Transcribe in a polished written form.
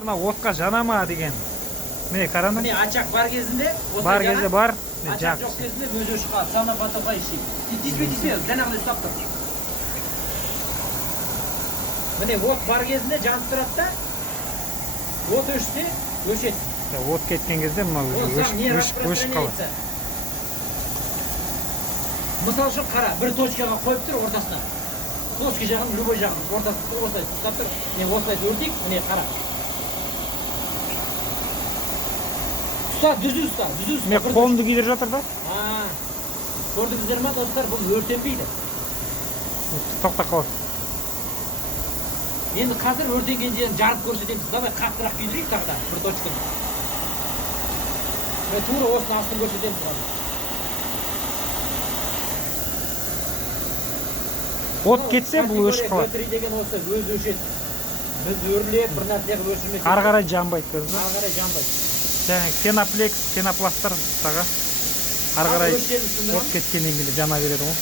Мына отқа жана ма деген. Міне қараңдар. Міне ачақ бар кезінде, Бар кезде бар. ачақ жоқ кезінде өзі шығады. Сана батуға иши. Тиспе, жаңағыдай ұстап тұр. Міне от бар кезінде жанып тұрады да, от өшсе, өшеді. От кеткен кезде мына өшіп қалады. Мысал үшін қара, бір точкаға қойып тұр ортасына. Плоский жағын, любой жағын ортасына осылай ұстап тұр. Міне осылай өртейік, міне қара. Ұста, дүзі ұста. Міне қолымды күйдіріп жатыр да. Көрдіңіздер ма достар, бұл өртенбейді. Тоқтап қалады. Енді қазір өртенген жерін жарып көрсетеміз. Давай қаттырақ күйдірейік тағы да, бір точканы. Мен тура осыны астын көрсетеміз қазір. От кетсе бұл өшіп қалады. Бәтірей деген осы өз өшеді. Біз өрлеп, бір нәрсеге өшірмек. Ары қарай жанбайды, көрдіңіз ба? Ары қарай жанбайды. Және феноплекс, фенопласттар тағы ары қарай от кеткеннен кейін жана береді ғой.